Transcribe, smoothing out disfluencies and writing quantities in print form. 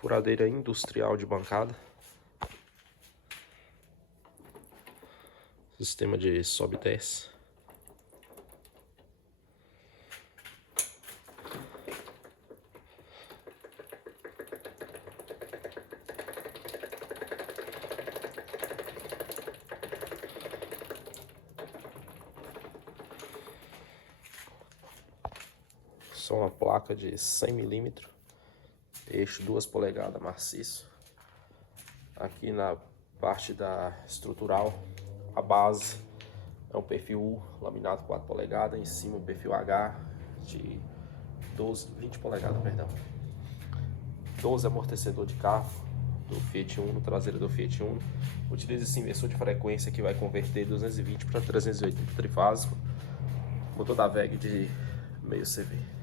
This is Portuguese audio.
Furadeira industrial de bancada. Sistema de sobe e desce. Só uma placa de 100 mm, eixo 2 polegadas maciço. Aqui na parte da estrutural, a base é um perfil U, laminado 4 polegadas, em cima o perfil H de 20 polegadas, perdão. 12 amortecedor de carro do Fiat Uno, traseira do Fiat Uno. Utiliza esse inversor de frequência que vai converter 220 para 380 trifásico. Motor da VEG de meio CV.